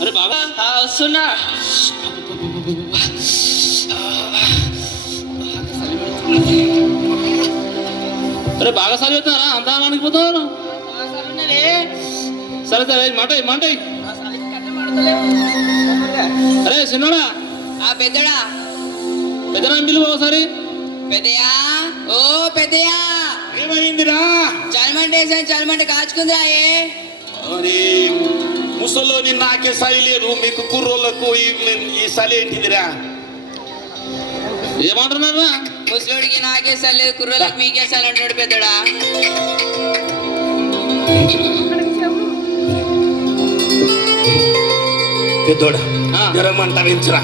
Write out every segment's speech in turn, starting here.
అరే బాగా వస్తున్నా. అరే బాగా సారి అవుతున్నారా? అంతా అనిపోతున్నారు. సరే సరే మాట మాట. అరే చిన్నడా పెద్దడా పెద్దనా పిలువ ఒకసారి. పెద్దయా, ఓ పెద్దయా, ఏమైందిరా? చలమంటే కాచుకుందా? ముసలోని నాకే సలి లేదు, మీకు కుర్రోళ్ళకు ఈ సలి ఏంటిదిరా? ఏమంటున్నారా? ముసలోడికి నాకే సలేదు, కుర్రోళ్ళకి మీకే సలి అంటాడు పెద్దడా. పెద్దోడా జ్వరమంట పెంచురా.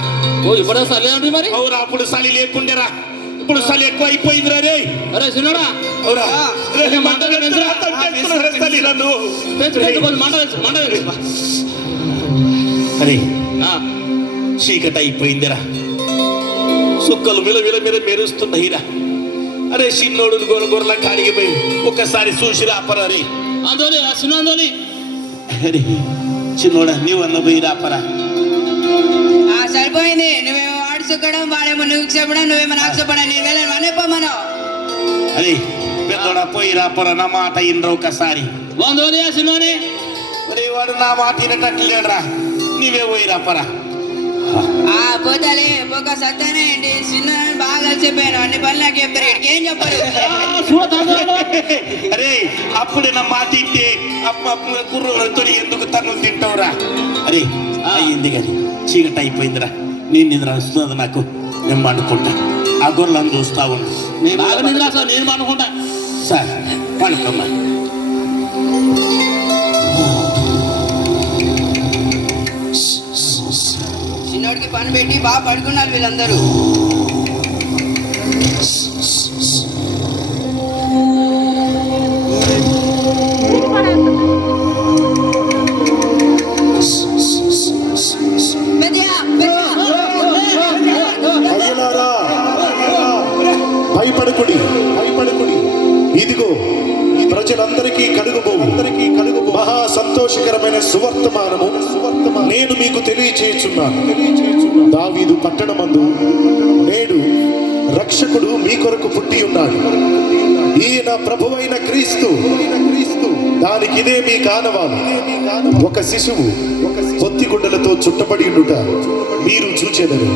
ఓ ఇప్పుడు సలి అంటే మరి అవురా, అప్పుడు సలి లేకుండేరా, ఇప్పుడు సలి ఎక్కువ అయిపోయిందిరా రే. అరే చిన్నడా అవురా మంట అరే చీకటి అయిపోయిందిరా, సుక్కలు విల మెరుస్తున్నాయిరా. అరే చిన్నోడు గొర్రెల కాడికి పోయి ఒక్కసారి చూసి రాపరా రే. అందోని చిన్న అందోని. అరే చిన్నోడా నీవన్న పోయి రాపరా. సరిపోయింది, నువ్వేమో వాడు సుక్కడం, వాడేమో నువ్వు చెప్పడం, నువ్వేమో నాకు చెప్పడం. నేను వెళ్ళాను అనేపో మనం. అరే పెద్దోడా పోయి రాపరా, నా మాట ఇన్రా ఒకసారి. బాగుంది చిన్నోని. అరే వాడు నా మాట వినటట్లేడురా, నీవే పోయి రాపరా. పోతాలే పోక సత్తానే ఏంటి, చిన్న బాగా చెప్పాను, అన్ని పనులు నాకు చెప్తారు, ఏం చెప్పారు? అరే అప్పుడే నా మాట ఇంటే కుర్రోళ్ళతో ఎందుకు తన్ను తింటావురా? అరే అయ్యింది కానీ చీకటి అయిపోయిందిరా, నేను నిద్ర వస్తుంది నాకు, నేను పండుకుంటా. ఆ గొర్రెలను చూస్తా ఉండు. నేను బాగా నిద్ర సార్, నేను పండుకుంటా. సార్ పండుకోమ్మా. చిన్నోడికి పని పెట్టి బాగా పడుకున్నారు వీళ్ళందరూ. భయపడకుడి, ఇదిగో ప్రజలందరికీ కలుగుబో మహా సంతోషకరమైన సువర్తమానము నేను మీకు తెలియచేయుచున్నాను. దావీదు పట్టణమందు నేడు రక్షకుడు మీ కొరకు పుట్టి ఉన్నాడు. ఈయన ప్రభువైన క్రీస్తు. దానికి ఇదే మీ కానవాలు. ఒక శిశువు పొత్తిగుడ్డలతో చుట్టబడి ఉండుట మీరు చూచెదరు.